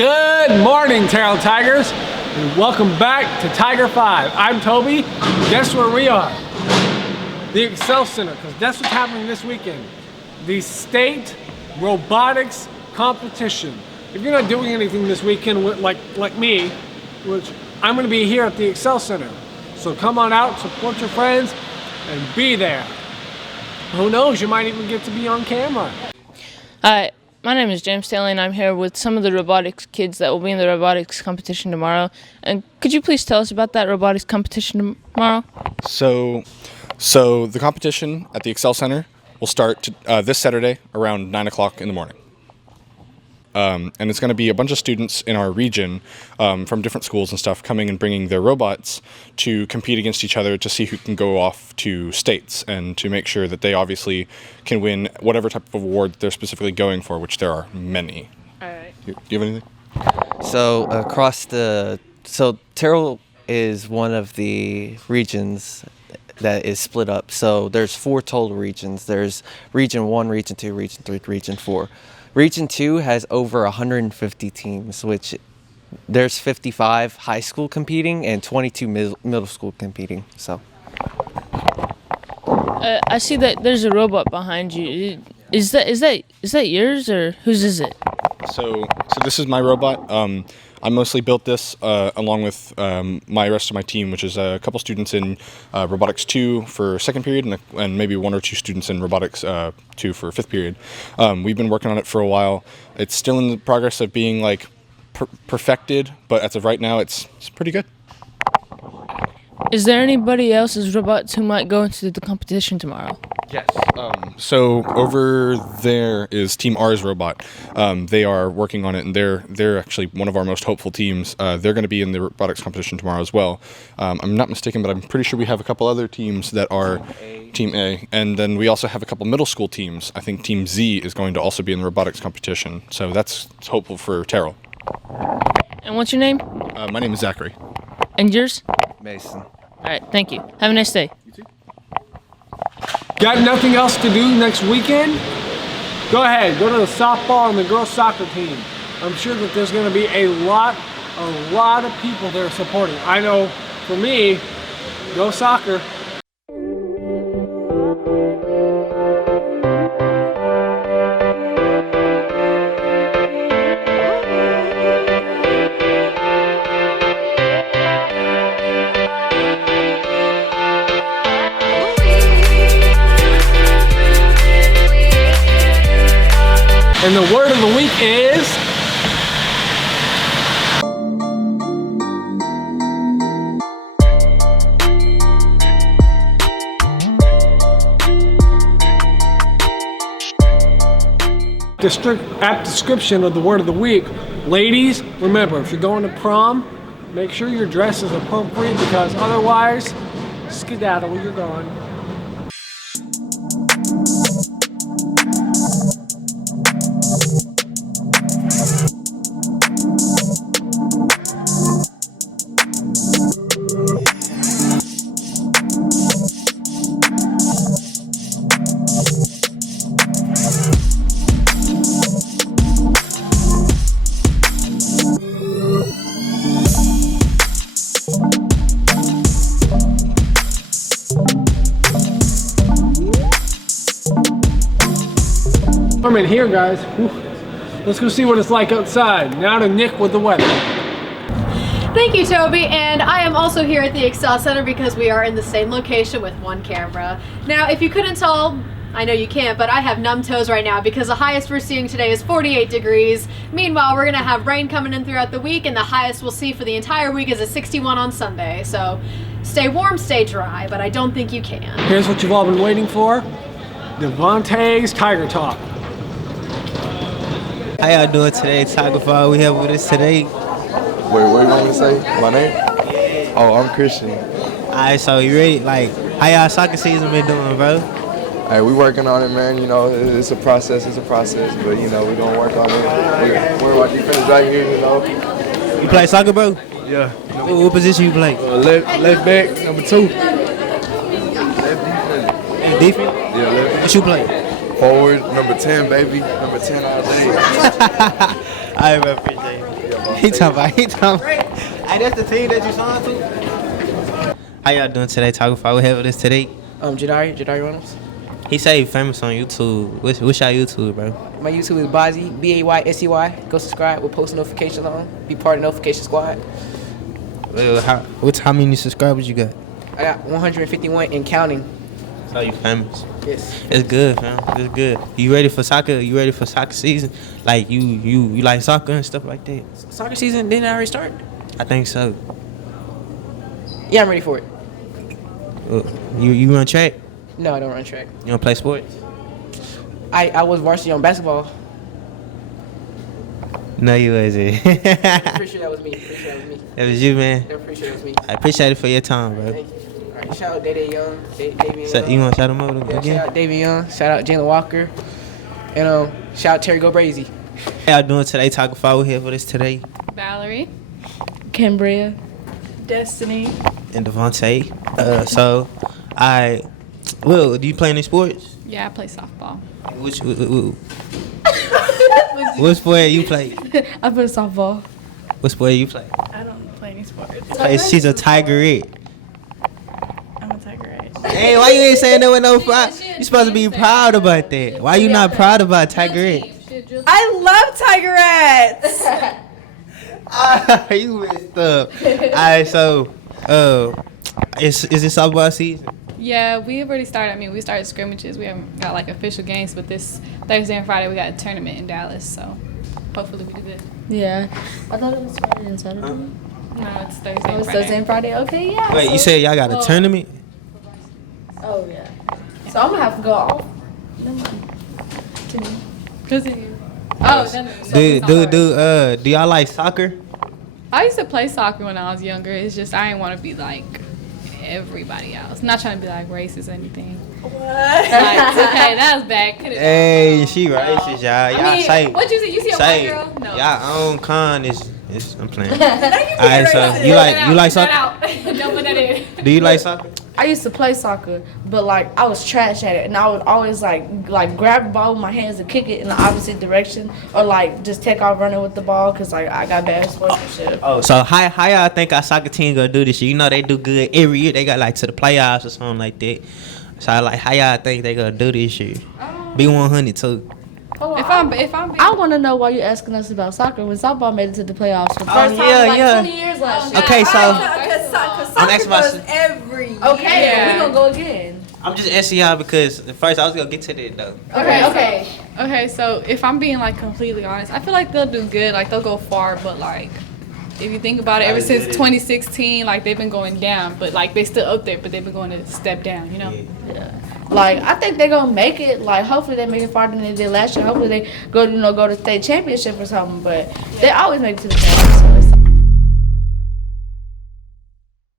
Good morning, Terrell Tigers, and welcome back to Tiger 5. I'm Toby. Guess where we are? The Excel Center, because that's what's happening this weekend. The State Robotics Competition. If you're not doing anything this weekend, like me, which I'm going to be here at the Excel Center. So come on out, support your friends, and be there. Who knows, you might even get to be on camera. Hi, my name is James Stanley, and I'm here with some of the robotics kids that will be in the robotics competition tomorrow. And could you please tell us about that robotics competition tomorrow? So the competition at the Excel Center will start this Saturday around 9 o'clock in the morning. And it's going to be a bunch of students in our region from different schools and stuff coming and bringing their robots to compete against each other to see who can go off to states and to make sure that they obviously can win whatever type of award they're specifically going for, which there are many. All right. Do you have anything? So Terrell is one of the regions that is split up. So there's 4 total regions. There's Region 1, Region 2, Region 3, Region 4. Region 2 has over 150 teams, which there's 55 high school competing and 22 middle school competing. So I see that there's a robot behind you. Is that yours, or whose is it? So this is my robot. I mostly built this along with my rest of my team, which is a couple students in Robotics 2 for second period and maybe 1 or 2 students in Robotics 2 for fifth period. We've been working on it for a while. It's still in the progress of being perfected, but as of right now, it's pretty good. Is there anybody else's robots who might go into the competition tomorrow? Yes. So over there is Team R's robot. They are working on it, and they're actually one of our most hopeful teams. They're going to be in the robotics competition tomorrow as well. I'm not mistaken, but I'm pretty sure we have a couple other teams that are Team A, and then we also have a couple middle school teams. I think Team Z is going to also be in the robotics competition, so that's hopeful for Terrell. And what's your name? My name is Zachary. And yours? Mason. All right, thank you. Have a nice day. You too. Got nothing else to do next weekend? Go ahead, go to the softball and the girls soccer team. I'm sure that there's going to be a lot of people there supporting. I know for me, go soccer. And the word of the week is app description of the word of the week. Ladies, remember, if you're going to prom, make sure your dress is appropriate, because otherwise, skedaddle, you're gone. I'm in here, guys. Whew. Let's go see what it's like outside. Now to Nick with the weather. Thank you, Toby, and I am also here at the Excel Center because we are in the same location with one camera. Now, if you couldn't tell, I know you can't, but I have numb toes right now because the highest we're seeing today is 48 degrees. Meanwhile, we're gonna have rain coming in throughout the week, and the highest we'll see for the entire week is a 61 on Sunday. So stay warm, stay dry, but I don't think you can. Here's what you've all been waiting for. Devontae's Tiger Talk. How y'all doing today, Tiger 5? We have with us today. Wait, what you want me to say? My name? Oh, I'm Christian. Alright, so you ready? How y'all soccer season been doing, bro? Hey, we working on it, man. You know, it's a process, but you know, we're gonna work on it. We're about to finish right here, you know. You play soccer, bro? Yeah. What position you play? Left back, number 2. Left defense? Yeah, left. What you play? Forward, number 10, baby. Number 10 all day. I appreciate it. He talking about. Hey, that's the team that you signed to? How y'all doing today? Talking about we have this today. Jadari Reynolds. He say he famous on YouTube. What's your YouTube, bro? My YouTube is Bazzy, BAYSEY. Go subscribe with post notifications on. Be part of the notification squad. Well, how many subscribers you got? I got 151 and counting. So you famous. Yes. It's good, man. It's good. You ready for soccer? You ready for soccer season? Like you like soccer and stuff like that? Soccer season didn't already start? I think so. Yeah, I'm ready for it. You run track? No, I don't run track. You don't play sports? I was varsity on basketball. No, you wasn't. Pretty sure that was me. That was you, man. I'm pretty sure that was me. I appreciate it for your time, bro. Thank you. All right, shout out Davian Young. Davian So, Young. you want to shout him out Yeah, again? shout out Davian Young. Shout out Jalen Walker. And shout out Terry Go Brazy. How y'all doing today? Talking about here for this today. Valerie. Cambria. Destiny. And Devontae. Will, do you play any sports? Yeah, I play softball. What sport you play? I play softball. What sport you play? I don't play any sports. She's a Tigerette. I'm a Tigerette. Hey, why you ain't saying that with no pride? You supposed to be proud about that. Why you not proud about Tigerette? I love Tigerettes. You messed up. Alright, so is it softball season? Yeah, we already started. I mean, we started scrimmages. We haven't got like official games, but this Thursday and Friday we got a tournament in Dallas. So hopefully we do good. Yeah. I thought it was Friday and Saturday. No, it's Thursday. Oh, and it's Friday. Thursday and Friday. Okay, yeah. Wait, you said y'all got a tournament? Oh, yeah. So I'm going to have to go off. Never mind. Continue. Do y'all like soccer? I used to play soccer when I was younger. It's just I didn't want to be like everybody else. I'm not trying to be like racist or anything. What? Okay, that was bad. Hey, she racist, y'all. Y'all say. What'd you say? You see a white girl? No. Y'all own con is I'm playing. Alright, so you like soccer? Don't put that in. Do you like soccer? I used to play soccer, but like I was trash at it, and I would always like grab the ball with my hands and kick it in the opposite direction, or like just take off running with the ball because like I got bad sportsmanship. Oh, so how y'all think our soccer team gonna do this year? You know they do good every year. They got like to the playoffs or something like that. So how y'all think they gonna do this year? Be 100 too. If I'm being, I want to know why you're asking us about soccer when softball made it to the playoffs for the first time in like 20 years last year. Okay, so I'm asking myself every year. Okay, Yeah. we're gonna go again. I'm just asking y'all because at first I was gonna get to that though. Okay, so if I'm being like completely honest, I feel like they'll do good. Like they'll go far, but like if you think about it, ever since 2016, like they've been going down, but like they still up there, but they've been going a step down. You know? Yeah. Like I think they're gonna make it. Like hopefully they make it farther than they did last year. Hopefully they go to state championship or something. But they always make it to the playoffs. So